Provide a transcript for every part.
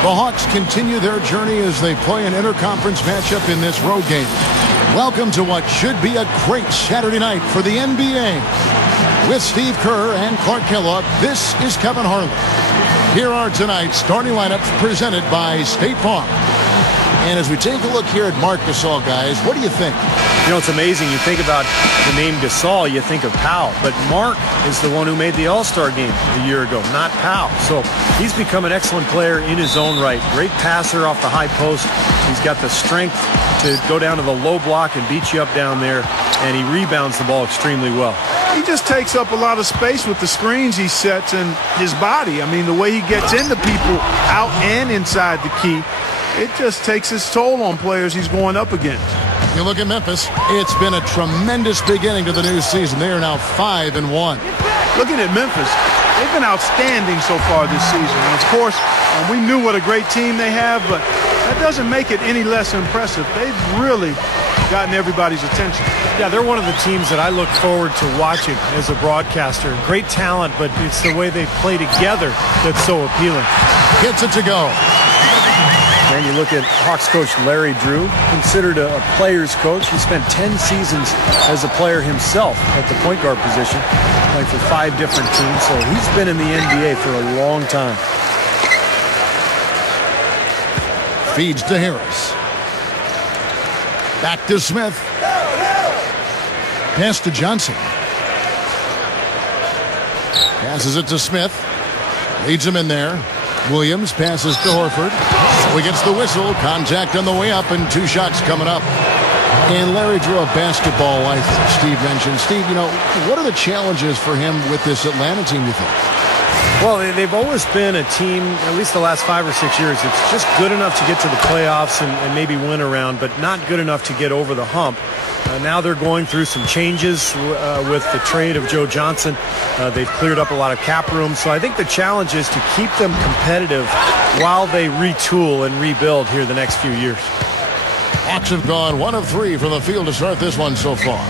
The Hawks continue their journey as they play an interconference matchup in this road game. Welcome to what should be a great Saturday night for the NBA. With Steve Kerr and Clark Kellogg, this is Kevin Harlan. Here are tonight's starting lineups presented by State Farm. And as we take a look here at Marc Gasol, guys, what do you think? You know, it's amazing. You think about the name Gasol, you think of Powell. But Marc is the one who made the All-Star game a year ago, not Powell. So he's become an excellent player in his own right. Great passer off the high post. He's got the strength to go down to the low block and beat you up down there. And he rebounds the ball extremely well. He just takes up a lot of space with the screens he sets and his body. I mean, the way he gets into people out and inside the key, it just takes its toll on players he's going up against. You look at Memphis, it's been a tremendous beginning to the new season. They are now 5-1. Looking at Memphis, they've been outstanding so far this season. And of course, we knew what a great team they have, but that doesn't make it any less impressive. They've really gotten everybody's attention. Yeah, they're one of the teams that I look forward to watching as a broadcaster. Great talent, but it's the way they play together that's so appealing. Gets it to go. And you look at Hawks coach Larry Drew, considered a player's coach. He spent 10 seasons as a player himself at the point guard position, playing for 5 different teams. So he's been in the NBA for a long time. Feeds to Harris. Back to Smith. Pass to Johnson. Passes it to Smith. Leads him in there. Williams passes to Horford. So he gets the whistle. Contact on the way up and 2 shots coming up. And Larry Drew, a basketball life, Steve mentioned. Steve, you know, what are the challenges for him with this Atlanta team, you think? Well, they've always been a team, at least the last 5 or 6 years, it's just good enough to get to the playoffs and maybe win around, but not good enough to get over the hump. Now they're going through some changes with the trade of Joe Johnson. They've cleared up a lot of cap room. So I think the challenge is to keep them competitive while they retool and rebuild here the next few years. Hawks have gone 1 of 3 from the field to start this one so far.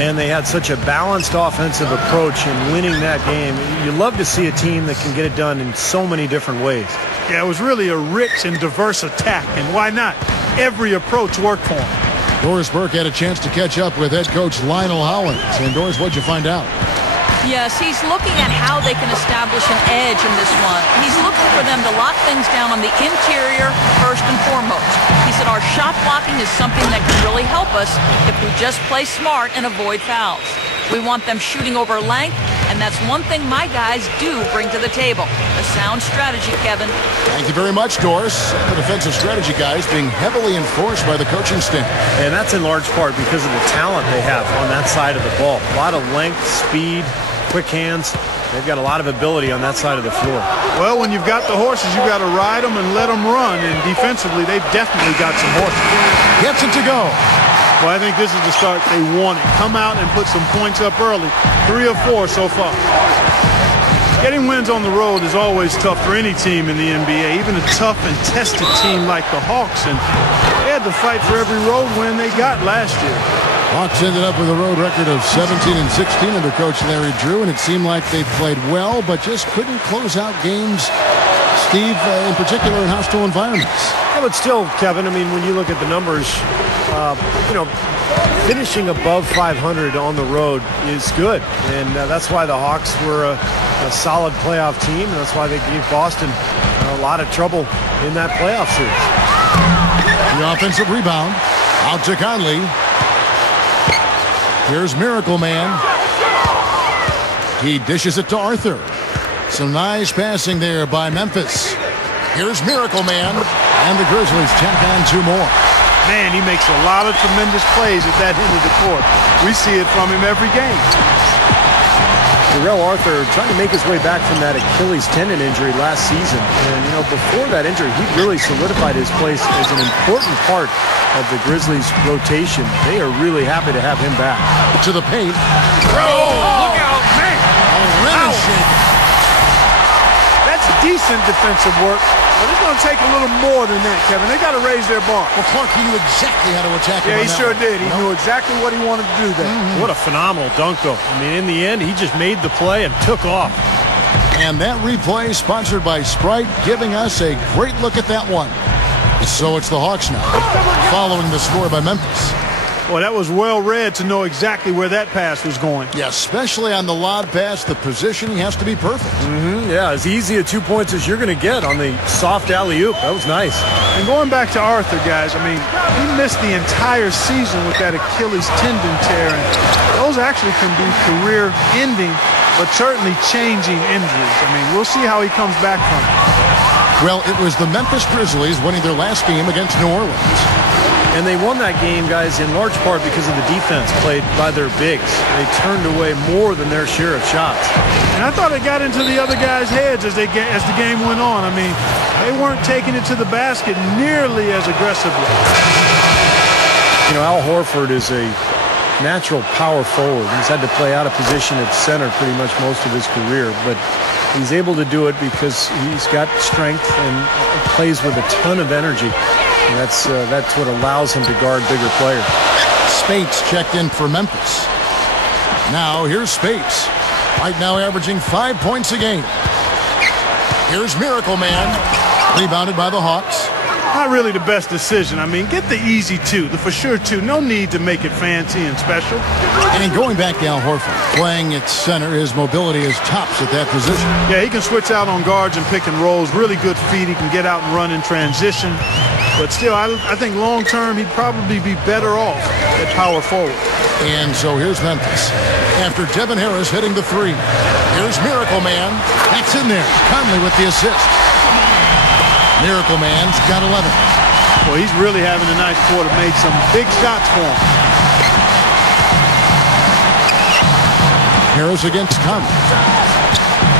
And they had such a balanced offensive approach in winning that game. You love to see a team that can get it done in so many different ways. Yeah, it was really a rich and diverse attack. And why not? Every approach worked for him. Doris Burke had a chance to catch up with head coach Lionel Hollins. And Doris, what'd you find out? Yes, he's looking at how they can establish an edge in this one. He's looking for them to lock things down on the interior first and foremost. He said our shot blocking is something that can really help us if we just play smart and avoid fouls. We want them shooting over length, and that's one thing my guys do bring to the table. A sound strategy, Kevin. Thank you very much, Doris. The defensive strategy guys being heavily enforced by the coaching staff. And that's in large part because of the talent they have on that side of the ball. A lot of length, speed, quick hands. They've got a lot of ability on that side of the floor. Well, when you've got the horses, you've got to ride them and let them run. And defensively, they've definitely got some horses. Gets it to go. Well, I think this is the start they wanted. Come out and put some points up early. 3 of 4 so far. Getting wins on the road is always tough for any team in the NBA, even a tough and tested team like the Hawks. And they had to fight for every road win they got last year. Hawks ended up with a road record of 17-16 under coach Larry Drew, and it seemed like they played well, but just couldn't close out games, Steve, in particular in hostile environments. Yeah, but still, Kevin, I mean, when you look at the numbers, you know, finishing above 500 on the road is good, and that's why the Hawks were a solid playoff team, and that's why they gave Boston a lot of trouble in that playoff series. The offensive rebound out to Conley. Here's Miracle Man. He dishes it to Arthur. Some nice passing there by Memphis. Here's Miracle Man, and the Grizzlies tack on 2 more. Man, he makes a lot of tremendous plays at that end of the court. We see it from him every game. Terrell Arthur trying to make his way back from that Achilles tendon injury last season. And, you know, before that injury, he really solidified his place as an important part of the Grizzlies' rotation. They are really happy to have him back. To the paint. Look out, man! That's decent defensive work, but it's going to take a little more than that, Kevin. They got to raise their bar. Well, Clark, he knew exactly how to attack him. Yeah, he sure did. He knew exactly what he wanted to do there. What a phenomenal dunk, though. I mean, in the end, he just made the play and took off. And that replay sponsored by Sprite, giving us a great look at that one. So it's the Hawks now, following the score by Memphis. Well, that was well read to know exactly where that pass was going. Yeah, especially on the lob pass, the positioning has to be perfect. Yeah, as easy a 2 points as you're going to get on the soft alley-oop. That was nice. And going back to Arthur, guys, I mean, he missed the entire season with that Achilles tendon tear. And those actually can be career-ending, but certainly changing injuries. I mean, we'll see how he comes back from it. Well, it was the Memphis Grizzlies winning their last game against New Orleans. And they won that game, guys, in large part because of the defense played by their bigs. They turned away more than their share of shots. And I thought it got into the other guys' heads as the game went on. I mean, they weren't taking it to the basket nearly as aggressively. You know, Al Horford is a natural power forward. He's had to play out of position at center pretty much most of his career, but he's able to do it because he's got strength and plays with a ton of energy. And that's what allows him to guard bigger players. Spates checked in for Memphis. Now here's Spates. Right now averaging 5 points a game. Here's Miracle Man. Rebounded by the Hawks. Not really the best decision. I mean, get the easy two, the for sure two. No need to make it fancy and special. And going back to Al Horford, playing at center, his mobility is tops at that position. Yeah, he can switch out on guards and pick and rolls. Really good feet. He can get out and run in transition. But still, I think long-term, he'd probably be better off at power forward. And so here's Memphis. After Devin Harris hitting the three. Here's Miracle Man. That's in there. Conley with the assist. Miracle Man's got 11. Well, he's really having a nice quarter. Made some big shots for him. Harris against Conley.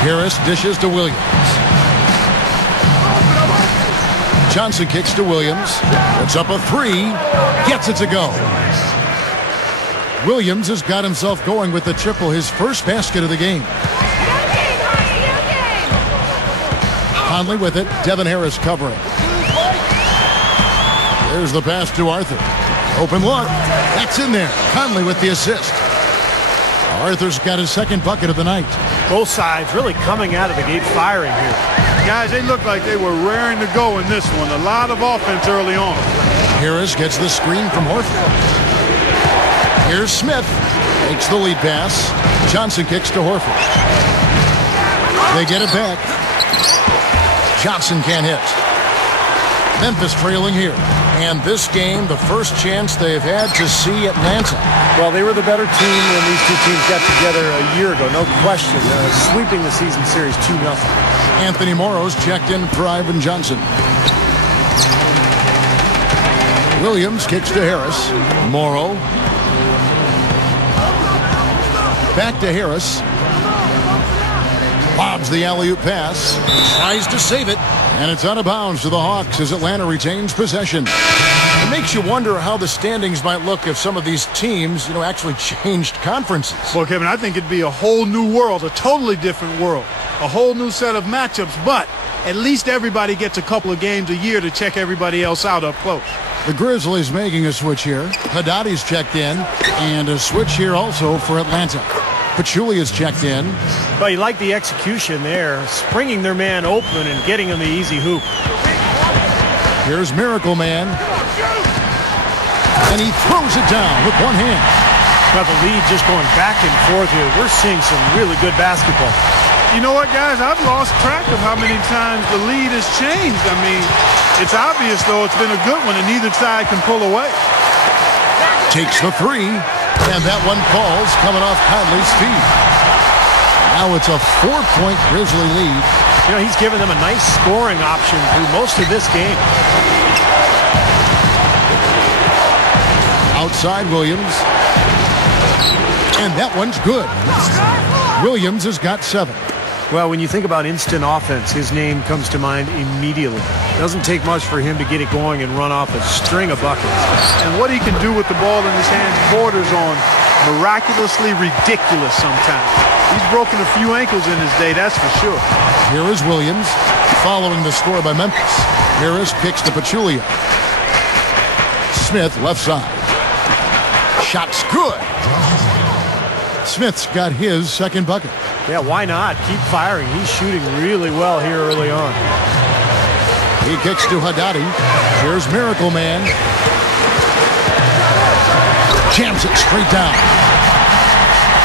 Harris dishes to Williams. Johnson kicks to Williams. Puts up a three. Gets it to go. Williams has got himself going with the triple, his first basket of the game. Conley with it. Devin Harris covering. There's the pass to Arthur. Open look. That's in there. Conley with the assist. Arthur's got his second bucket of the night. Both sides really coming out of the gate firing here. Guys, they look like they were raring to go in this one. A lot of offense early on. Harris gets the screen from Horford. Here's Smith. Takes the lead pass. Johnson kicks to Horford. They get it back. Johnson can't hit. Memphis trailing here. And this game, the first chance they've had to see Atlanta. Well, they were the better team when these two teams got together a year ago, no question. Sweeping the season series 2-0. Anthony Morrow's checked in for Ivan Johnson. Williams kicks to Harris. Morrow. Back to Harris. Bobs the alley-oop pass. Tries to save it. And it's out of bounds to the Hawks as Atlanta retains possession. It makes you wonder how the standings might look if some of these teams, actually changed conferences. Well, Kevin, I think it'd be a whole new world, a totally different world. A whole new set of matchups, but at least everybody gets a couple of games a year to check everybody else out up close. The Grizzlies making a switch here. Haddadi's checked in. And a switch here also for Atlanta. Pachulia's checked in. Well, you like the execution there, springing their man open and getting him the easy hoop. Here's Miracle Man. And he throws it down with one hand. Well, the lead just going back and forth here. We're seeing some really good basketball. You know what, guys? I've lost track of how many times the lead has changed. I mean, it's obvious, though, it's been a good one, and neither side can pull away. Takes the three. And that one falls coming off Conley's feet. Now it's a 4-point Grizzly lead. He's given them a nice scoring option through most of this game. Outside Williams. And that one's good. Williams has got 7. Well, when you think about instant offense, his name comes to mind immediately. Doesn't take much for him to get it going and run off a string of buckets. And what he can do with the ball in his hands borders on miraculously ridiculous sometimes. He's broken a few ankles in his day, that's for sure. Here is Williams following the score by Memphis. Harris kicks to Pachulia. Smith left side. Shot's good. Smith's got his second bucket. Yeah, why not? Keep firing. He's shooting really well here early on. He kicks to Haddadi. Here's Miracle Man. Jams it straight down.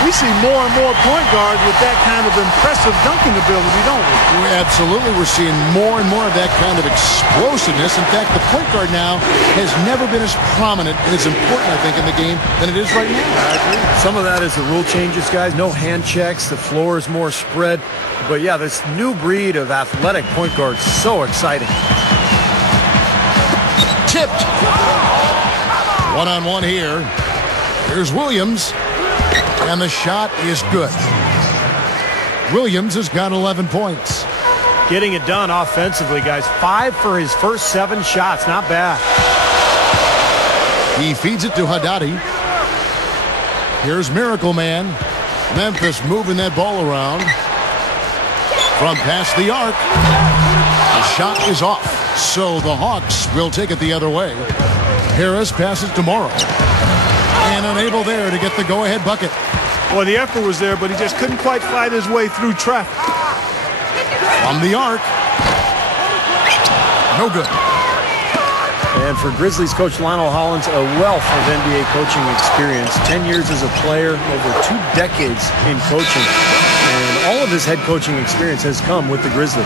We see more and more point guards with that kind of impressive dunking ability, don't we? Absolutely. We're seeing more and more of that kind of explosiveness. In fact, the point guard now has never been as prominent and as important, I think, in the game than it is right now. I agree. Some of that is the rule changes, guys. No hand checks. The floor is more spread. But, yeah, this new breed of athletic point guards, so exciting. Tipped. One-on-one here. Here's Williams. And the shot is good. Williams has got 11 points. Getting it done offensively, guys. 5 for his first 7 shots. Not bad. He feeds it to Haddadi. Here's Miracle Man. Memphis moving that ball around. From past the arc. The shot is off. So the Hawks will take it the other way. Harris passes to Morrow. And unable there to get the go-ahead bucket. Well, the effort was there, but he just couldn't quite fight his way through traffic. From the arc. No good. And for Grizzlies coach Lionel Hollins, a wealth of NBA coaching experience. 10 years as a player, over 2 decades in coaching. And all of his head coaching experience has come with the Grizzlies.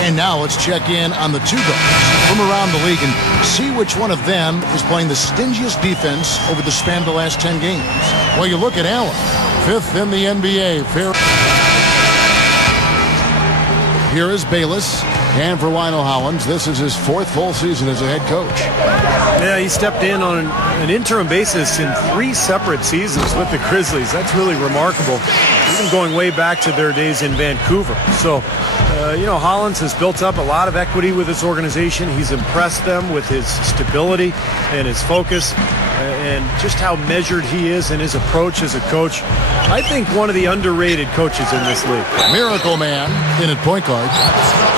And now let's check in on the 2 guards from around the league and see which one of them is playing the stingiest defense over the span of the last 10 games. Well, you look at Allen, 5th in the NBA. Here is Bayless. And for Lionel Hollins, this is his 4th full season as a head coach. Yeah, he stepped in on an interim basis in 3 separate seasons with the Grizzlies. That's really remarkable, even going way back to their days in Vancouver. So, you know, Hollins has built up a lot of equity with this organization. He's impressed them with his stability and his focus and just how measured he is in his approach as a coach. I think one of the underrated coaches in this league. Miracle Man in at point guard.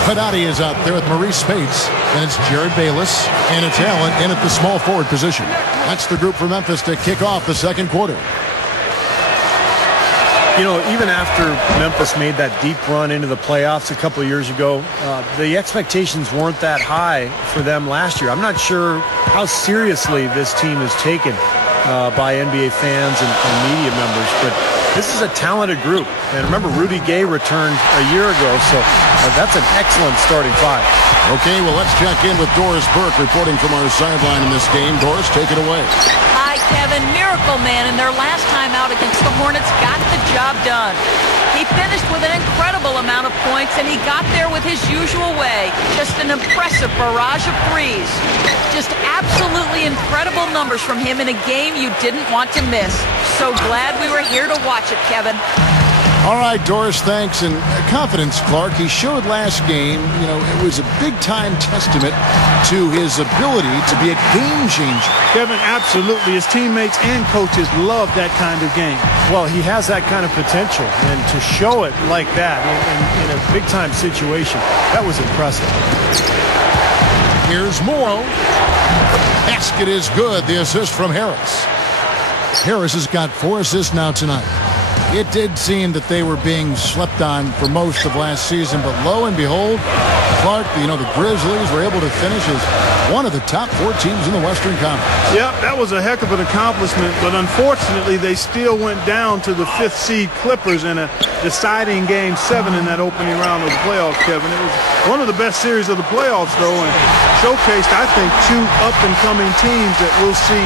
Haddadi is out there with Maurice Spates, and it's Jared Bayless, and it's Allen in at the small forward position. That's the group for Memphis to kick off the second quarter. You know, even after Memphis made that deep run into the playoffs a couple of years ago, the expectations weren't that high for them last year. I'm not sure how seriously this team is taken by NBA fans and media members, but this is a talented group. And remember, Rudy Gay returned a year ago, so that's an excellent starting 5. Okay, well, let's check in with Doris Burke reporting from our sideline in this game. Doris, take it away. Hi, Kevin. Miracle Man in their last time out against the Hornets got the job done. He finished with an incredible amount of points, and he got there with his usual way. Just an impressive barrage of threes. Just absolutely incredible numbers from him in a game you didn't want to miss. So glad we were here to watch it, Kevin. All right, Doris, thanks. And confidence, Clark. He showed last game, you know, it was a big-time testament to his ability to be a game changer. Kevin, absolutely. His teammates and coaches love that kind of game. Well, he has that kind of potential, and to show it like that in a big-time situation, that was impressive. Here's Morrow. Basket is good. The assist from Harris. Harris has got 4 assists now tonight. It did seem that they were being slept on for most of last season, but lo and behold, Clark, you know, the Grizzlies were able to finish as one of the top 4 teams in the Western Conference. Yep, that was a heck of an accomplishment, but unfortunately they still went down to the 5th seed Clippers in a deciding Game 7 in that opening round of the playoffs, Kevin. It was one of the best series of the playoffs, though, and showcased, I think, 2 up-and-coming teams that we'll see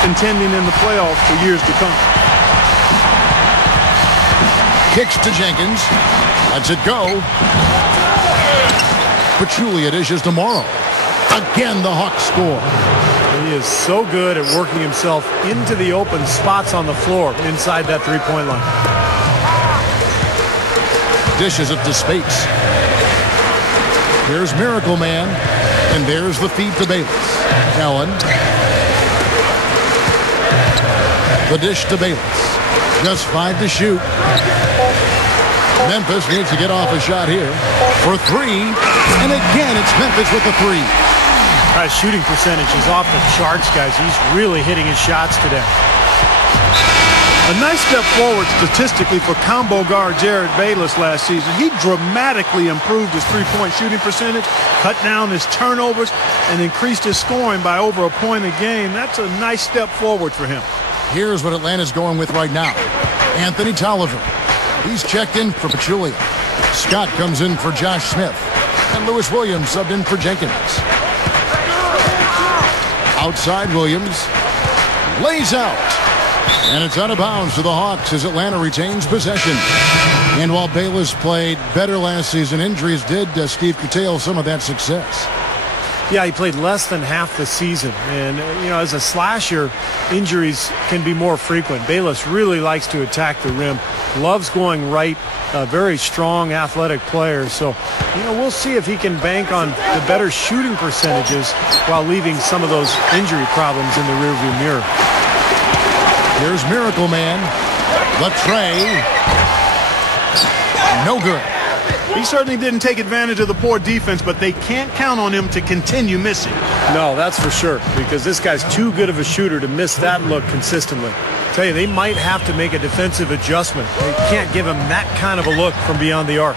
contending in the playoffs for years to come. Kicks to Jenkins. Lets it go. Pachulia dishes to Morrow. Again, the Hawks score. He is so good at working himself into the open spots on the floor inside that three-point line. Dishes it to Spates. Here's Miracle Man. And there's the feed to Bayless. Allen. The dish to Bayless. Just 5 to shoot. Memphis needs to get off a shot here for 3. And again, it's Memphis with the 3. Shooting percentage is off the charts, guys. He's really hitting his shots today. A nice step forward statistically for combo guard Jared Bayless last season. He dramatically improved his three-point shooting percentage, cut down his turnovers, and increased his scoring by over a point a game. That's a nice step forward for him. Here's what Atlanta's going with right now. Anthony Tolliver. He's checked in for Pachulia. Scott comes in for Josh Smith. And Lewis Williams subbed in for Jenkins. Outside Williams. Lays out. And it's out of bounds to the Hawks as Atlanta retains possession. And while Bayless played better last season, injuries did, Steve, curtail some of that success. Yeah, he played less than half the season. And, you know, as a slasher, injuries can be more frequent. Bayless really likes to attack the rim, loves going right, a very strong athletic player. So, you know, we'll see if he can bank on the better shooting percentages while leaving some of those injury problems in the rearview mirror. Here's Miracle Man. Latre. No good. He certainly didn't take advantage of the poor defense, but they can't count on him to continue missing. No, that's for sure, because this guy's too good of a shooter to miss that look consistently. Tell you, they might have to make a defensive adjustment. They can't give him that kind of a look from beyond the arc.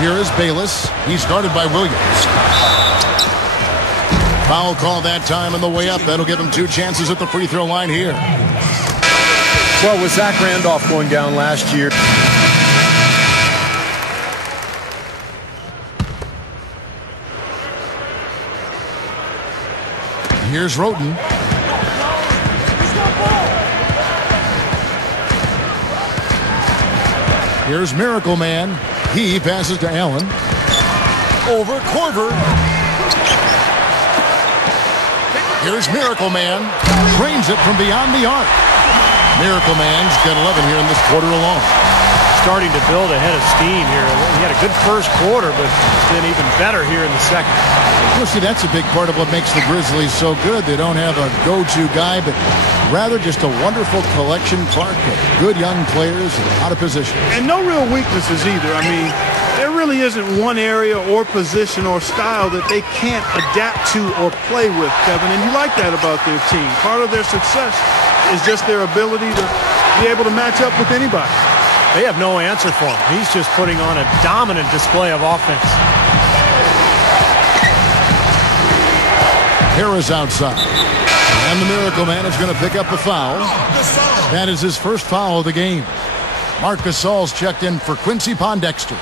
Here is Bayless. He's guarded by Williams. Foul call that time on the way up. That'll give him 2 chances at the free throw line here. Well, with Zach Randolph going down last year. Here's Roten. Here's Miracle Man. He passes to Allen. Over Korver. Here's Miracle Man. Drains it from beyond the arc. Miracle Man's got 11 here in this quarter alone. Starting to build a head of steam here. He had a good first quarter, but it's been even better here in the second. Well, see, that's a big part of what makes the Grizzlies so good. They don't have a go-to guy, but rather just a wonderful collection, Clark, of good young players out of position. And no real weaknesses either. I mean, there really isn't one area or position or style that they can't adapt to or play with, Kevin. And you like that about their team. Part of their success is just their ability to be able to match up with anybody. They have no answer for him. He's just putting on a dominant display of offense. Harris outside. And the Miracle Man is going to pick up a foul. That is his first foul of the game. Marc Gasol's checked in for Quincy Pondexter.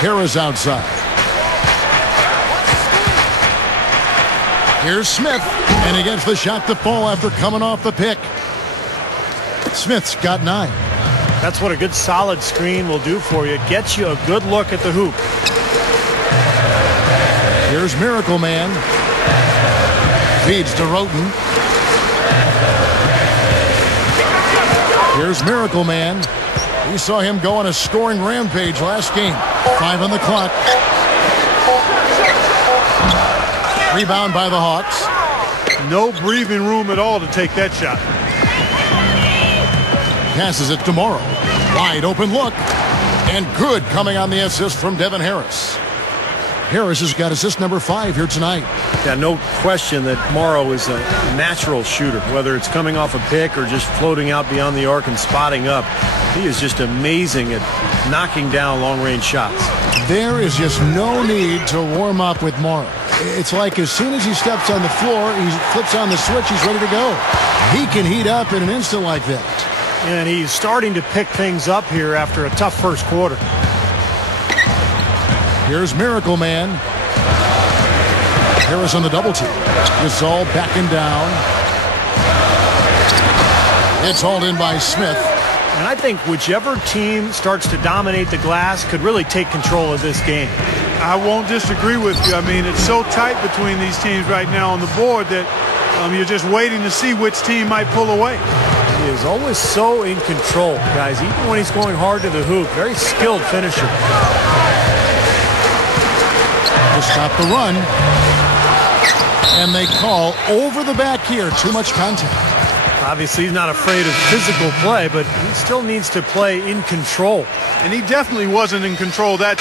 Harris outside. Here's Smith, and he gets the shot to fall after coming off the pick. Smith's got 9. That's what a good solid screen will do for you. It gets you a good look at the hoop. Here's Miracle Man. Feeds to Roten. Here's Miracle Man. We saw him go on a scoring rampage last game. 5 on the clock. Rebound by the Hawks. No breathing room at all to take that shot. Passes it to Morrow. Wide open look. And good coming on the assist from Devin Harris. Harris has got assist number 5 here tonight. Yeah, no question that Morrow is a natural shooter, whether it's coming off a pick or just floating out beyond the arc and spotting up. He is just amazing at knocking down long-range shots. There is just no need to warm up with Morrow. It's like as soon as he steps on the floor, he flips on the switch, he's ready to go. He can heat up in an instant like that. And he's starting to pick things up here after a tough first quarter. Here's Miracle Man. Harris on the double team. Gasol backing down. It's hauled in by Smith. And I think whichever team starts to dominate the glass could really take control of this game. I won't disagree with you. I mean, it's so tight between these teams right now on the board that you're just waiting to see which team might pull away. He is always so in control, guys, even when he's going hard to the hoop. Very skilled finisher. To stop the run. And they call over the back here. Too much contact. Obviously, he's not afraid of physical play, but he still needs to play in control. And he definitely wasn't in control that.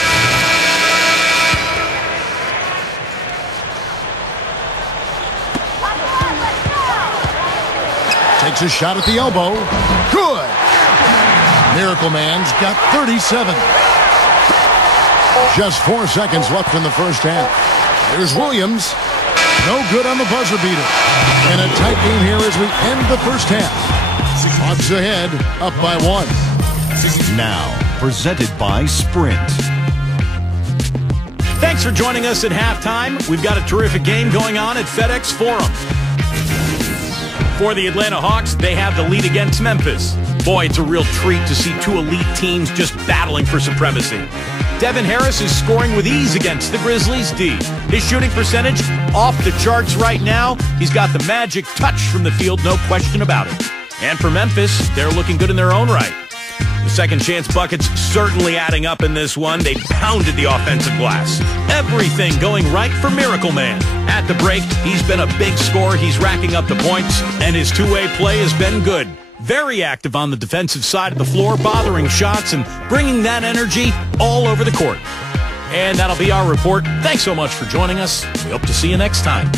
Takes a shot at the elbow. Good. Miracle Man's got 37. Just 4 seconds left in the first half. Here's Williams. No good on the buzzer beater. And a tight game here as we end the first half. Hawks ahead, up by 1. Now, presented by Sprint. Thanks for joining us at halftime. We've got a terrific game going on at FedEx Forum. For the Atlanta Hawks, they have the lead against Memphis. Boy, it's a real treat to see two elite teams just battling for supremacy. Devin Harris is scoring with ease against the Grizzlies D. His shooting percentage off the charts right now. He's got the magic touch from the field, no question about it. And for Memphis, they're looking good in their own right. The second chance buckets certainly adding up in this one. They pounded the offensive glass. Everything going right for Miracle Man. At the break, he's been a big scorer. He's racking up the points, and his two-way play has been good. Very active on the defensive side of the floor, bothering shots and bringing that energy all over the court. And that'll be our report. Thanks so much for joining us. We hope to see you next time.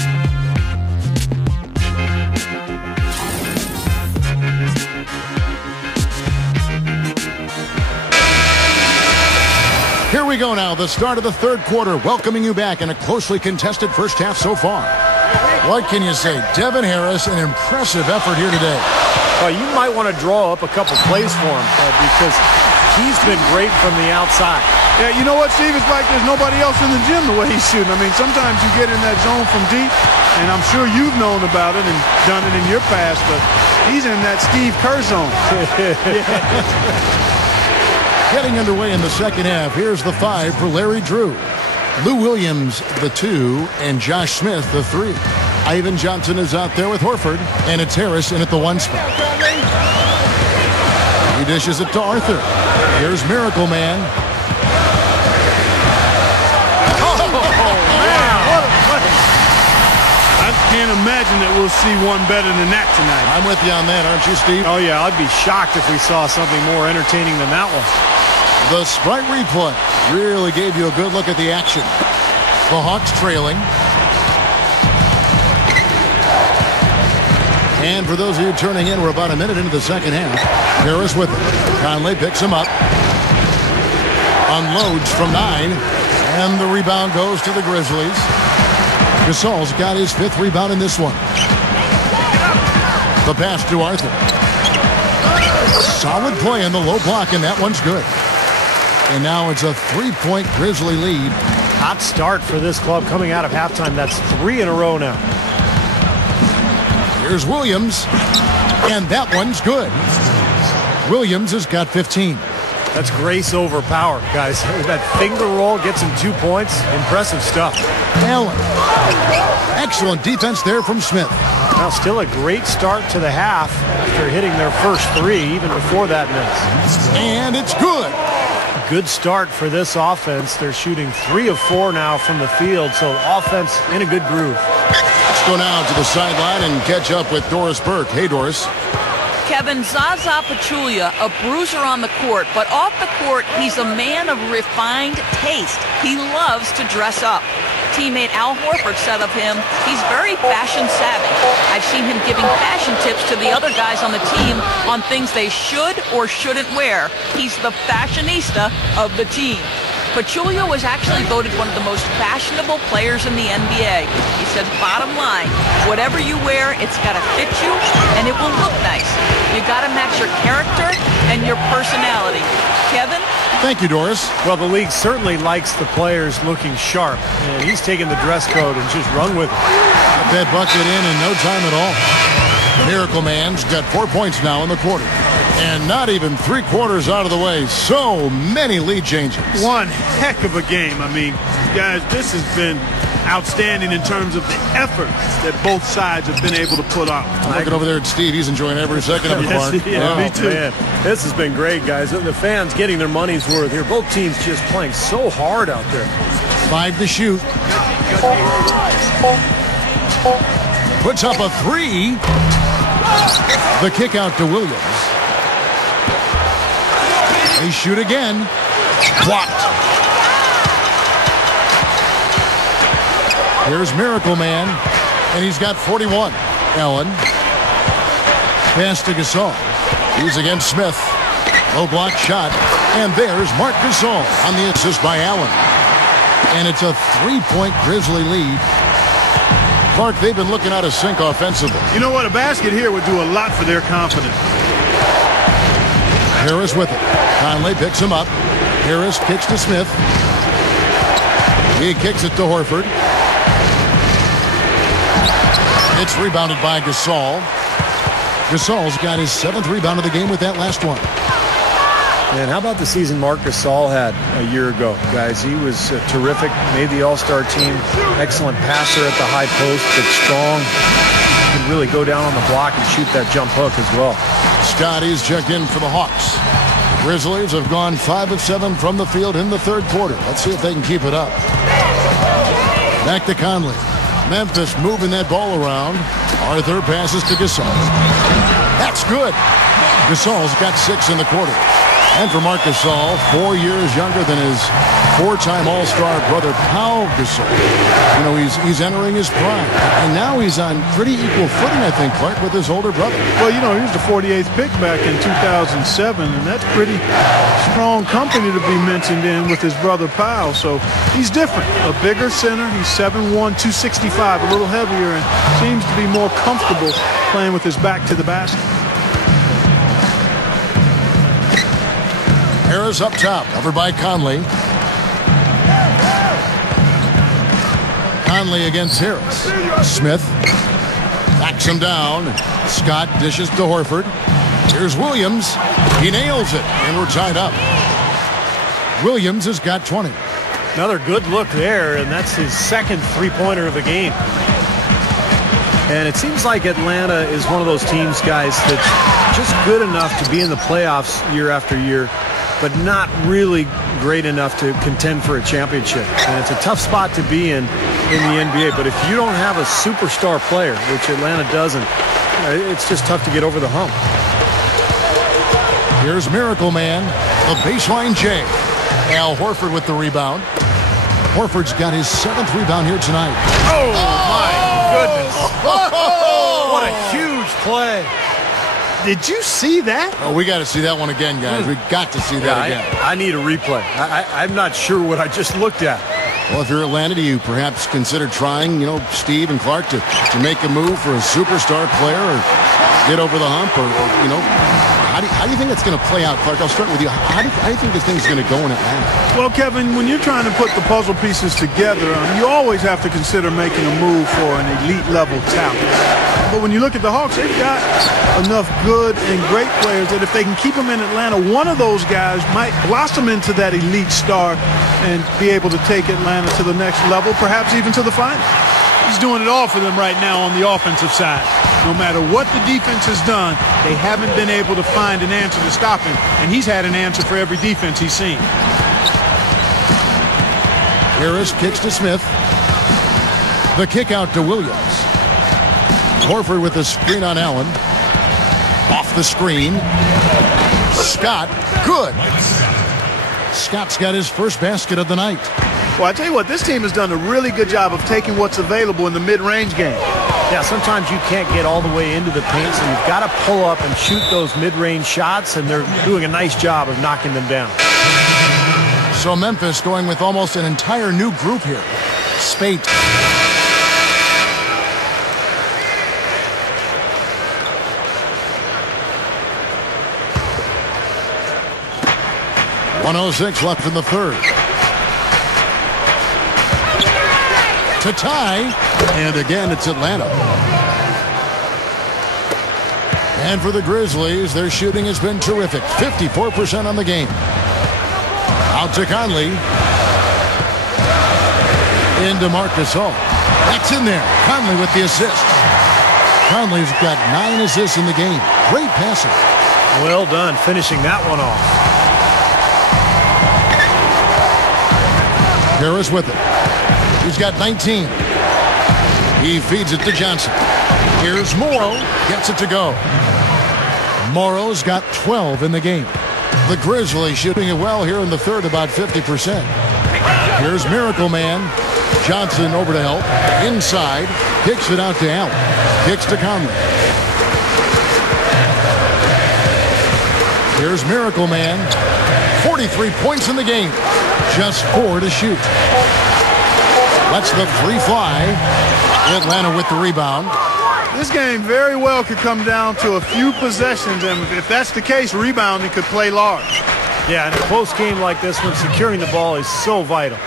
Here we go now, the start of the third quarter, welcoming you back in a closely contested first half so far. What can you say? Devin Harris, an impressive effort here today. Well, you might want to draw up a couple plays for him because he's been great from the outside. Yeah, you know what, Steve? It's like there's nobody else in the gym the way he's shooting. I mean, sometimes you get in that zone from deep, and I'm sure you've known about it and done it in your past, but he's in that Steve Kerr zone. Getting underway in the second half, here's the 5 for Larry Drew. Lou Williams, the 2, and Josh Smith, the 3. Ivan Johnson is out there with Horford, and it's Harris in at the 1 spot. He dishes it to Arthur. Here's Miracle Man. Oh, man, what a play. I can't imagine that we'll see one better than that tonight. I'm with you on that, aren't you, Steve? Oh, yeah, I'd be shocked if we saw something more entertaining than that one. The Sprite replay really gave you a good look at the action. The Hawks trailing. And for those of you turning in, we're about a minute into the second half. Harris with it. Conley picks him up. Unloads from 9. And the rebound goes to the Grizzlies. Gasol's got his 5th rebound in this one. The pass to Arthur. Solid play in the low block, and that one's good. And now it's a 3-point Grizzly lead. Hot start for this club coming out of halftime. That's 3 in a row now. Here's Williams, and that one's good. Williams has got 15. That's grace over power, guys. That finger roll gets him 2 points. Impressive stuff. Allen. Excellent defense there from Smith. Now still a great start to the half after hitting their first 3, even before that miss. And it's good. Good start for this offense. They're shooting 3 of 4 now from the field, so offense in a good groove. Let's go now to the sideline and catch up with Doris Burke. Hey, Doris. Kevin, Zaza Pachulia, a bruiser on the court, but off the court, he's a man of refined taste. He loves to dress up. Teammate Al Horford said of him, he's very fashion savvy. I've seen him giving fashion tips to the other guys on the team on things they should or shouldn't wear. He's the fashionista of the team. Pachulia was actually voted one of the most fashionable players in the NBA. He said, bottom line, whatever you wear, it's got to fit you and it will look nice. You got to match your character and your personality. Kevin? Thank you, Doris. Well, the league certainly likes the players looking sharp, and he's taken the dress code and just run with it. Got that bucket in no time at all. Miracle Man's got 4 points now in the quarter. And not even 3/4 out of the way. So many lead changes. One heck of a game. I mean, guys, this has been outstanding in terms of the effort that both sides have been able to put on. I'm looking over there at Steve. He's enjoying every second of it, Mark. Me too. Man, this has been great, guys. The fans getting their money's worth here. Both teams just playing so hard out there. 5 to shoot. Puts up a 3. The kick out to Williams. They shoot again. Blocked. Here's Miracle Man, and he's got 41. Allen. Pass to Gasol. He's against Smith. Low block shot. And there's Marc Gasol on the assist by Allen. And it's a 3-point Grizzly lead. Clark, they've been looking out of sync offensively. You know what? A basket here would do a lot for their confidence. Harris with it. Conley picks him up. Harris kicks to Smith. He kicks it to Horford. It's rebounded by Gasol. Gasol's got his 7th rebound of the game with that last one. And how about the season Marc Gasol had a year ago, guys? He was terrific, made the All-Star team, excellent passer at the high post, but strong. He can really go down on the block and shoot that jump hook as well. Scotty's checked in for the Hawks. The Grizzlies have gone 5 of 7 from the field in the 3rd quarter. Let's see if they can keep it up. Back to Conley. Memphis moving that ball around. Arthur passes to Gasol. That's good. Gasol's got 6 in the quarter. And for Marc Gasol, 4 years younger than his 4-time All-Star brother, Pau Gasol. You know, he's entering his prime. And now he's on pretty equal footing, I think, Clark, with his older brother. Well, you know, he was the 48th pick back in 2007, and that's pretty strong company to be mentioned in with his brother, Pau. So he's different. A bigger center. He's 7'1", 265, a little heavier, and seems to be more comfortable playing with his back to the basket. Harris up top, covered by Conley. Conley against Harris. Smith backs him down. Scott dishes to Horford. Here's Williams. He nails it, and we're tied up. Williams has got 20. Another good look there, and that's his 2nd three-pointer of the game. And it seems like Atlanta is one of those teams, guys, that's just good enough to be in the playoffs year after year, but not really great enough to contend for a championship. And it's a tough spot to be in the NBA. But if you don't have a superstar player, which Atlanta doesn't, it's just tough to get over the hump. Here's Miracle Man, the baseline J. Al Horford with the rebound. Horford's got his 7th rebound here tonight. Oh, my goodness. What a huge play. Did you see that? Oh, we got to see that one again, guys. We got to see that again. I need a replay. I'm not sure what I just looked at. Well, if you're Atlanta, do you perhaps consider trying, Steve and Clark to make a move for a superstar player or get over the hump or how do you think it's going to play out, Clark? I'll start with you. How do you think this thing's going to go in Atlanta? Well, Kevin, when you're trying to put the puzzle pieces together, you always have to consider making a move for an elite-level talent. But when you look at the Hawks, they've got enough good and great players that if they can keep them in Atlanta, one of those guys might blossom into that elite star and be able to take Atlanta to the next level, perhaps even to the finals. He's doing it all for them right now on the offensive side. No matter what the defense has done, they haven't been able to find an answer to stop him, and he's had an answer for every defense he's seen. Harris kicks to Smith. The kick out to Williams. Horford with the screen on Allen. Off the screen. Scott, good. Scott's got his first basket of the night. Well, I tell you what, this team has done a really good job of taking what's available in the mid-range game. Yeah, sometimes you can't get all the way into the paint, so you've got to pull up and shoot those mid-range shots, and they're doing a nice job of knocking them down. So Memphis going with almost an entire new group here. Spate. .106 left in the 3rd. To tie, and again it's Atlanta. And for the Grizzlies, their shooting has been terrific. 54% on the game. Out to Conley. Into Marc Gasol. That's in there. Conley with the assist. Conley's got 9 assists in the game. Great passing. Well done finishing that one off. Harris with it. He's got 19. He feeds it to Johnson. Here's Morrow. Gets it to go. Morrow's got 12 in the game. The Grizzlies shooting it well here in the 3rd, about 50%. Here's Miracle Man. Johnson over to help. Inside. Kicks it out to Allen. Kicks to Conley. Here's Miracle Man. 43 points in the game. Just 4 to shoot. Lets the three fly. Atlanta with the rebound. This game very well could come down to a few possessions, and if that's the case, rebounding could play large. Yeah, in a close game like this one, securing the ball is so vital.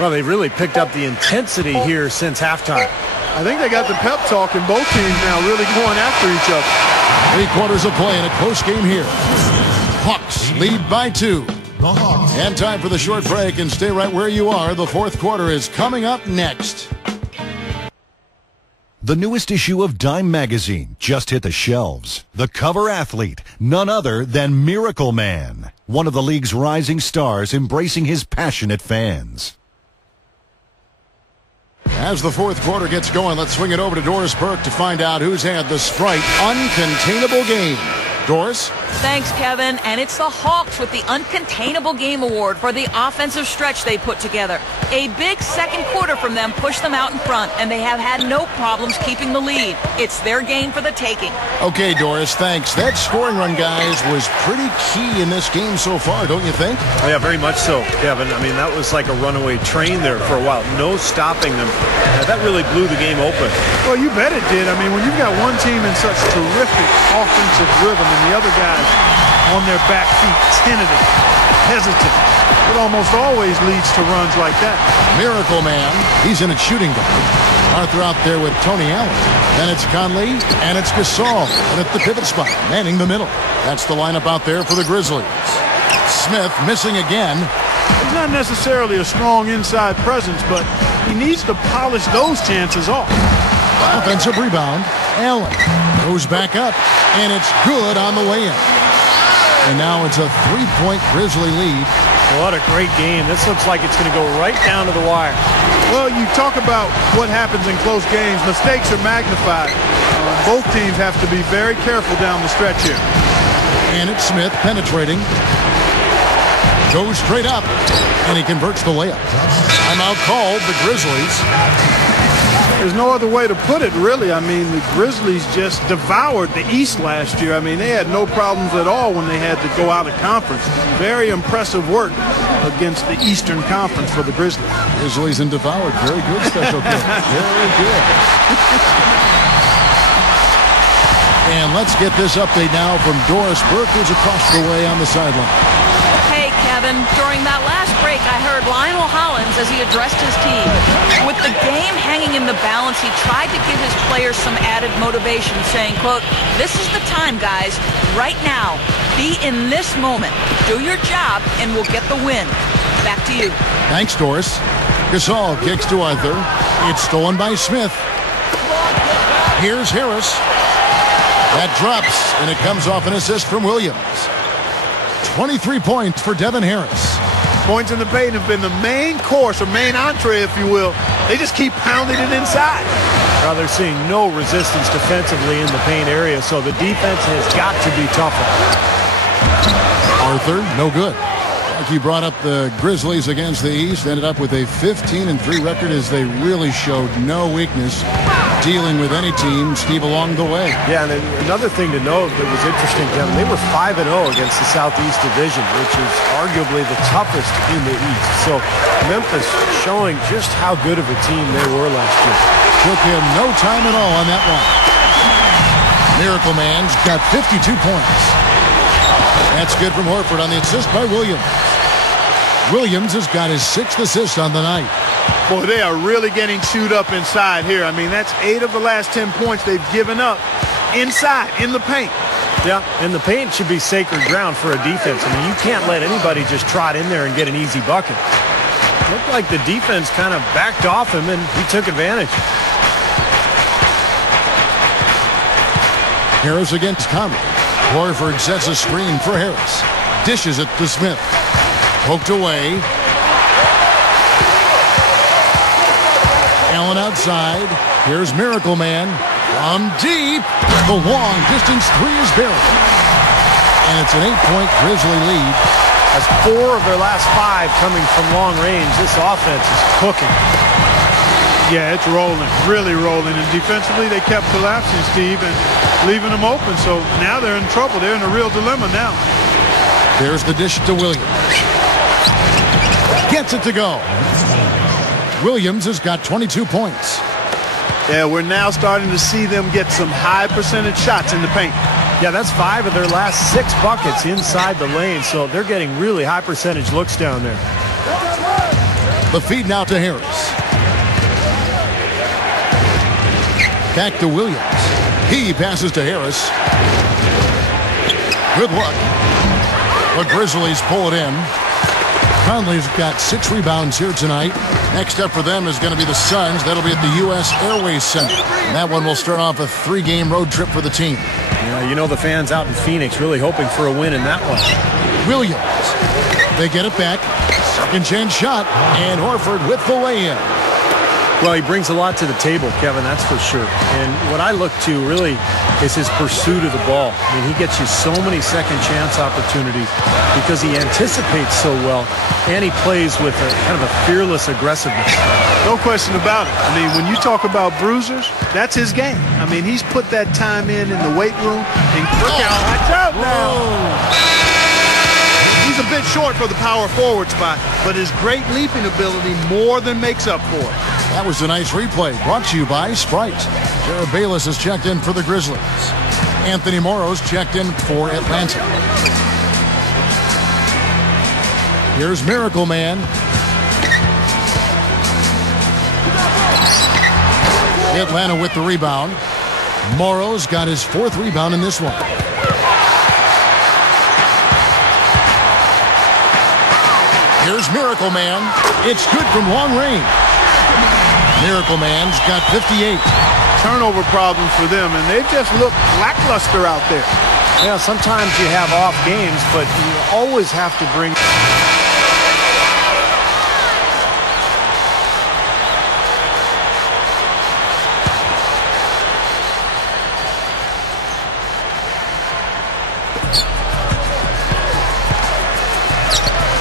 Well, they really picked up the intensity here since halftime. I think they got the pep talk in both teams now, really going after each other. 3 quarters of play in a close game here. Hawks lead by 2. And time for the short break, and stay right where you are. The fourth quarter is coming up next. The newest issue of Dime magazine just hit the shelves. The cover athlete, none other than Miracle Man, one of the league's rising stars embracing his passionate fans. As the fourth quarter gets going, let's swing it over to Doris Burke to find out who's had the Sprite Uncontainable Game. Doris? Thanks, Kevin. And it's the Hawks with the Uncontainable Game Award for the offensive stretch they put together. A big second quarter from them pushed them out in front, and they have had no problems keeping the lead. It's their game for the taking. Okay, Doris, thanks. That scoring run, guys, was pretty key in this game so far, don't you think? Oh, yeah, very much so, Kevin. I mean, that was like a runaway train there for a while. No stopping them. That really blew the game open. Well, you bet it did. I mean, when you've got one team in such terrific offensive rhythm and the other guys on their back feet, tentative, hesitant, it almost always leads to runs like that. Miracle Man, he's in at shooting guard. Arthur out there with Tony Allen. Then it's Conley, and it's Gasol. And at the pivot spot, manning the middle. That's the lineup out there for the Grizzlies. Smith missing again. He's not necessarily a strong inside presence, but he needs to polish those chances off. Offensive rebound. Allen goes back up, and it's good on the way in. And now it's a 3-point Grizzly lead. What a great game. This looks like it's going to go right down to the wire. Well, you talk about what happens in close games. Mistakes are magnified. Both teams have to be very careful down the stretch here. And it's Smith penetrating. Goes straight up, and he converts the layup. Timeout called, the Grizzlies. There's no other way to put it, really. I mean, the Grizzlies just devoured the East last year. I mean, they had no problems at all when they had to go out of conference. Very impressive work against the Eastern Conference for the Grizzlies. Grizzlies and devoured. Very good, Special K. Very good. And let's get this update now from Doris Burke, who's across the way on the sideline. Kevin, during that last break, I heard Lionel Hollins as he addressed his team. With the game hanging in the balance, he tried to give his players some added motivation, saying, quote, "This is the time, guys. Right now. Be in this moment. Do your job, and we'll get the win." Back to you. Thanks, Doris. Gasol kicks to Arthur. It's stolen by Smith. Here's Harris. That drops, and it comes off an assist from Williams. 23 points for Devin Harris. Points in the paint have been the main course, or main entree, if you will. They just keep pounding it inside. Well, they're seeing no resistance defensively in the paint area, so the defense has got to be tougher. Arthur, no good. Like you brought up the Grizzlies against the East, ended up with a 15-3 record as they really showed no weakness dealing with any team, Steve, along the way. Yeah, and another thing to note that was interesting, Kevin, they were 5-0 against the Southeast Division, which is arguably the toughest in the East. So Memphis showing just how good of a team they were last year. Took him no time at all on that one. Miracle Man's got 52 points. That's good from Horford on the assist by Williams. Williams has got his 6th assist on the night. Boy, they are really getting chewed up inside here. I mean, that's 8 of the last 10 points they've given up inside, in the paint. Yeah, and the paint should be sacred ground for a defense. I mean, you can't let anybody just trot in there and get an easy bucket. It looked like the defense kind of backed off him, and he took advantage. Harris against Conley. Horford sets a screen for Harris. Dishes it to Smith. Poked away. Allen outside. Here's Miracle Man. From deep. The long distance 3 is buried. And it's an 8-point Grizzly lead. That's 4 of their last 5 coming from long range. This offense is cooking. Yeah, it's rolling, really rolling. And defensively, they kept collapsing, Steve, and leaving them open. So now they're in trouble. They're in a real dilemma now. There's the dish to Williams. Gets it to go. Williams has got 22 points. Yeah, we're now starting to see them get some high percentage shots in the paint. Yeah, that's 5 of their last 6 buckets inside the lane, so they're getting really high percentage looks down there. The feed now to Harris. Back to Williams. He passes to Harris. Good luck. The Grizzlies pull it in. Conley's got 6 rebounds here tonight. Next up for them is going to be the Suns. That'll be at the U.S. Airways Center. And that one will start off a 3-game road trip for the team. Yeah, you know the fans out in Phoenix really hoping for a win in that one. Williams. They get it back. Second chance shot. And Horford with the lay-in. Well, he brings a lot to the table, Kevin, that's for sure. And what I look to really is his pursuit of the ball. I mean, he gets you so many second chance opportunities because he anticipates so well, and he plays with a kind of a fearless aggressiveness. No question about it. I mean, when you talk about bruisers, that's his game. I mean, he's put that time in the weight room. And look out. Watch out now. He's a bit short for the power forward spot, but his great leaping ability more than makes up for it. That was a nice replay brought to you by Sprite. Jared Bayless has checked in for the Grizzlies. Anthony Morrow's checked in for Atlanta. Here's Miracle Man. Atlanta with the rebound. Morrow's got his 4th rebound in this one. Here's Miracle Man. It's good from long range. Miracle Man's got 58. Turnover problems for them, and they've just looked lackluster out there. Yeah, sometimes you have off games, but you always have to bring...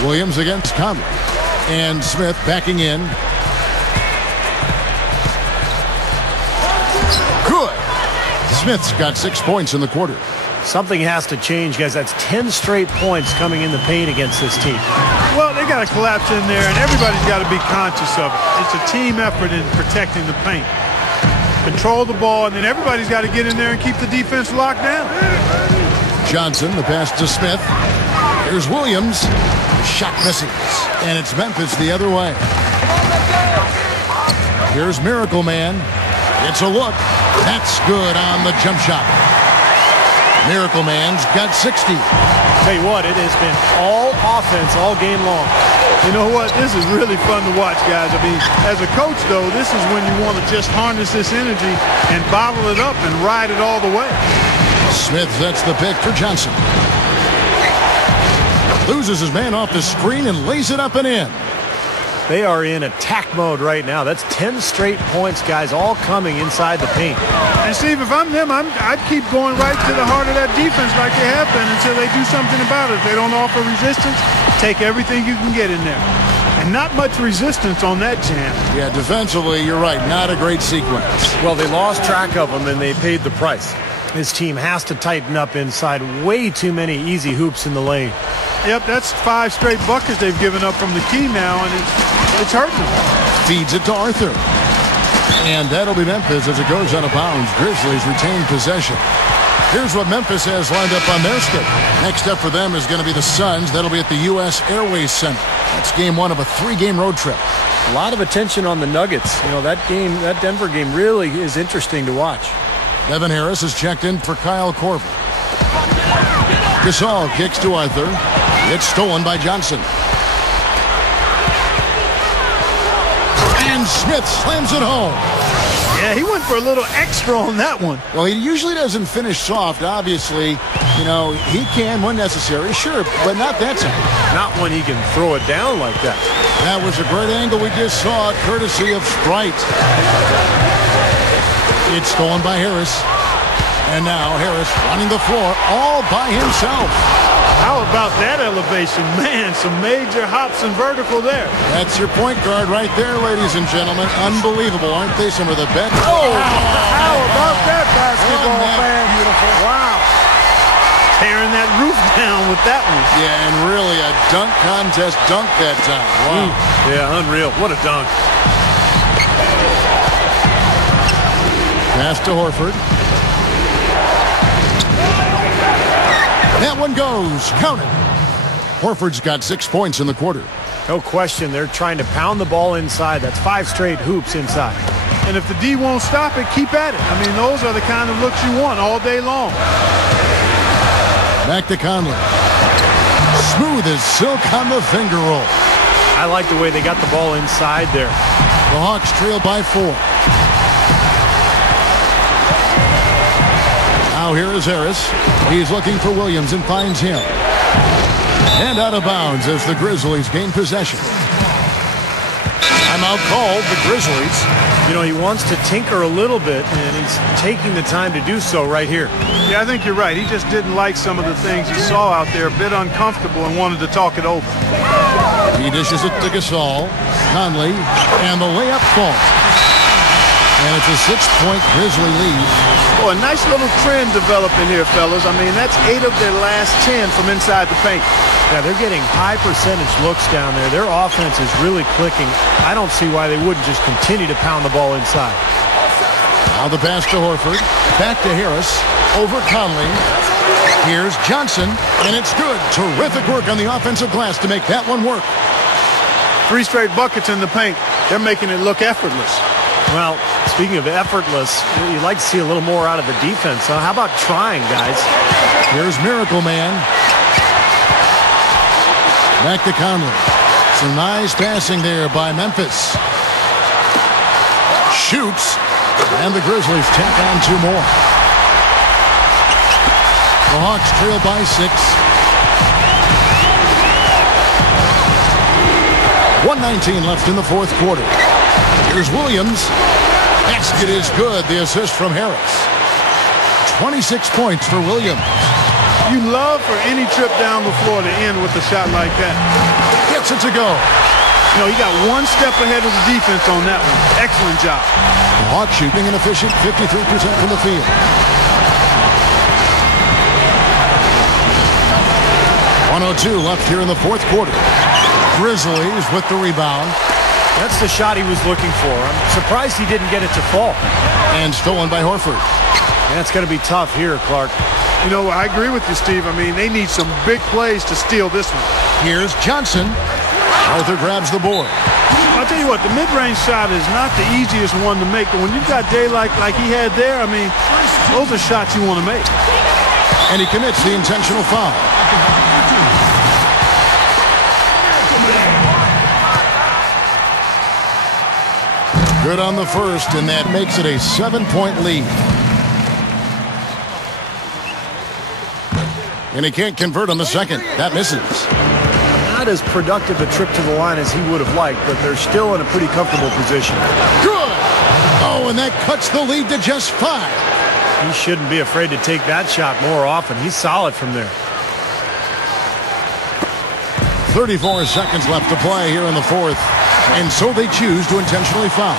Williams against Conley. And Smith backing in. Good. Smith's got 6 points in the quarter. Something has to change, guys. That's 10 straight points coming in the paint against this team. Well, they got to collapse in there, and everybody's got to be conscious of it. It's a team effort in protecting the paint. Control the ball, and then everybody's got to get in there and keep the defense locked down. Johnson, the pass to Smith. Here's Williams. Shot misses. And it's Memphis the other way. Here's Miracle Man. It's a look. That's good on the jump shot. Miracle Man's got 60. Tell you what, it has been all offense all game long. You know what? This is really fun to watch, guys. I mean, as a coach, though, this is when you want to just harness this energy and bottle it up and ride it all the way. Smith sets the pick for Johnson. Loses his man off the screen and lays it up and in. They are in attack mode right now. That's 10 straight points, guys, all coming inside the paint. And, Steve, if I'm them, I'd keep going right to the heart of that defense like they have been until they do something about it. If they don't offer resistance, take everything you can get in there. And not much resistance on that jam. Yeah, defensively, you're right. Not a great sequence. Well, they lost track of them, and they paid the price. This team has to tighten up inside. Way too many easy hoops in the lane. Yep, that's 5 straight buckets they've given up from the key now, and it's hurting them. Feeds it to Arthur. And that'll be Memphis as it goes out of bounds. Grizzlies retain possession. Here's what Memphis has lined up on their schedule. Next up for them is going to be the Suns. That'll be at the U.S. Airways Center. That's game 1 of a 3-game road trip. A lot of attention on the Nuggets. You know, that Denver game really is interesting to watch. Devin Harris has checked in for Kyle Korver. Gasol kicks to Arthur. It's stolen by Johnson. And Smith slams it home. Yeah, he went for a little extra on that one. Well, he usually doesn't finish soft, obviously. You know, he can when necessary, sure, but not that time. Not when he can throw it down like that. That was a great angle we just saw, courtesy of Sprite. It's stolen by Harris. And now Harris running the floor all by himself. How about that elevation? Man, some major hops and vertical there. That's your point guard right there, ladies and gentlemen. Unbelievable, aren't they? Some of the best. Oh, how about that basketball fan? Beautiful. Wow. tearing that roof down with that one. Yeah, and really a dunk contest dunk that time. Wow. Yeah, unreal. What a dunk. Pass to Horford. That one goes. Count it. Horford's got 6 points in the quarter. No question, they're trying to pound the ball inside. That's 5 straight hoops inside. And if the D won't stop it, keep at it. I mean, those are the kind of looks you want all day long. Back to Conley. Smooth as silk on the finger roll. I like the way they got the ball inside there. The Hawks trail by 4. Now here is Harris. He's looking for Williams and finds him. And out of bounds as the Grizzlies gain possession. Timeout called, the Grizzlies. You know, he wants to tinker a little bit, and he's taking the time to do so right here. Yeah, I think you're right. He just didn't like some of the things he saw out there, a bit uncomfortable, and wanted to talk it over. He dishes it to Gasol. Conley, and the layup falls. And it's a 6-point Grizzly lead. Oh, a nice little trend developing here, fellas. I mean, that's 8 of their last 10 from inside the paint. Yeah, they're getting high percentage looks down there. Their offense is really clicking. I don't see why they wouldn't just continue to pound the ball inside. Now the pass to Horford. Back to Harris. Over Conley. Here's Johnson, and it's good. Terrific work on the offensive glass to make that one work. 3 straight buckets in the paint. They're making it look effortless. Well, speaking of effortless, you'd like to see a little more out of the defense. How about trying, guys? Here's Miracle Man. Back to Conley. Some nice passing there by Memphis. Shoots. And the Grizzlies tack on 2 more. The Hawks trail by 6. 1:19 left in the 4th quarter. Here's Williams. Basket is good. The assist from Harris. 26 points for Williams. You love for any trip down the floor to end with a shot like that. Gets it to go. You know, he got 1 step ahead of the defense on that one. Excellent job. The Hawks shooting an efficient 53% from the field. 1:02 left here in the 4th quarter. Grizzlies with the rebound. That's the shot he was looking for. I'm surprised he didn't get it to fall. And stolen by Horford. And it's going to be tough here, Clark. You know, I agree with you, Steve. I mean, they need some big plays to steal this one. Here's Johnson. Arthur grabs the board. I'll tell you what, the mid-range shot is not the easiest one to make, but when you've got daylight like he had there, I mean, those are shots you want to make. And he commits the intentional foul. Good on the first, and that makes it a 7-point lead. And he can't convert on the second. That misses. Not as productive a trip to the line as he would have liked, but they're still in a pretty comfortable position. Good! Oh, and that cuts the lead to just 5. He shouldn't be afraid to take that shot more often. He's solid from there. 34 seconds left to play here in the 4th. And so they choose to intentionally foul.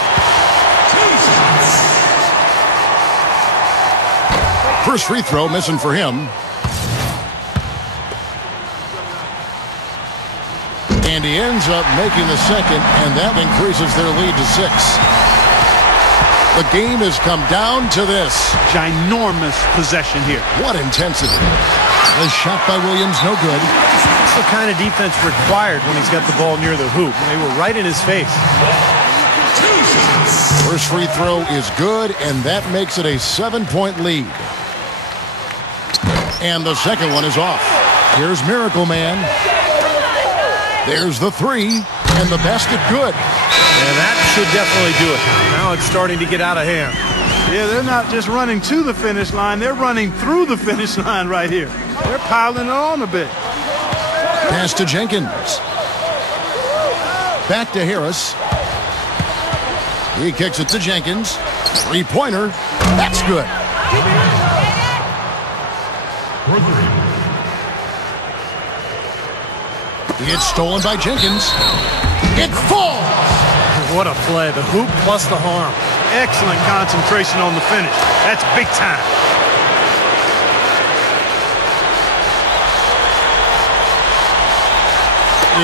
First free throw missing for him. And he ends up making the second, and that increases their lead to 6. The game has come down to this. Ginormous possession here. What intensity. The shot by Williams, no good. That's the kind of defense required when he's got the ball near the hoop. They were right in his face. First free throw is good, and that makes it a 7-point lead. And the second one is off. Here's Miracle Man. There's the 3, and the basket good. And that should definitely do it. Now it's starting to get out of hand. Yeah, they're not just running to the finish line. They're running through the finish line right here. They're piling it on a bit. Pass to Jenkins. Back to Harris. He kicks it to Jenkins. 3-pointer. That's good. It's stolen by Jenkins. It falls. What a play. The hoop plus the harm. Excellent concentration on the finish. That's big time.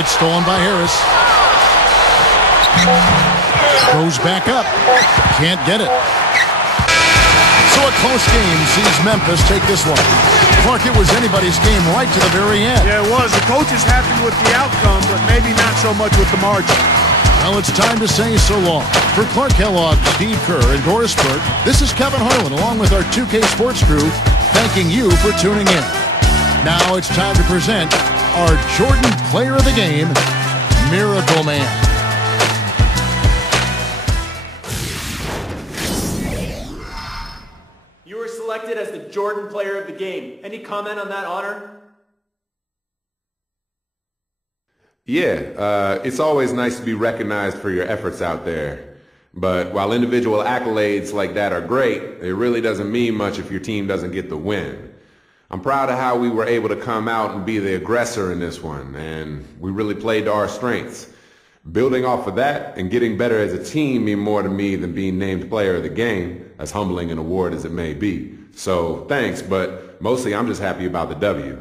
It's stolen by Harris. Goes back up. Can't get it. So a close game sees Memphis take this one. Clark, it was anybody's game right to the very end. Yeah, it was. The coach is happy with the outcome, but maybe not so much with the margin. Well, it's time to say so long. For Clark Kellogg, Steve Kerr, and Doris Burke, this is Kevin Harlan along with our 2K Sports crew thanking you for tuning in. Now it's time to present our Jordan Player of the Game, Miracle Man. You were selected as the Jordan Player of the Game. Any comment on that honor? Yeah, it's always nice to be recognized for your efforts out there. But while individual accolades like that are great, it really doesn't mean much if your team doesn't get the win. I'm proud of how we were able to come out and be the aggressor in this one, and we really played to our strengths. Building off of that and getting better as a team mean more to me than being named player of the game, as humbling an award as it may be. So thanks, but mostly I'm just happy about the W.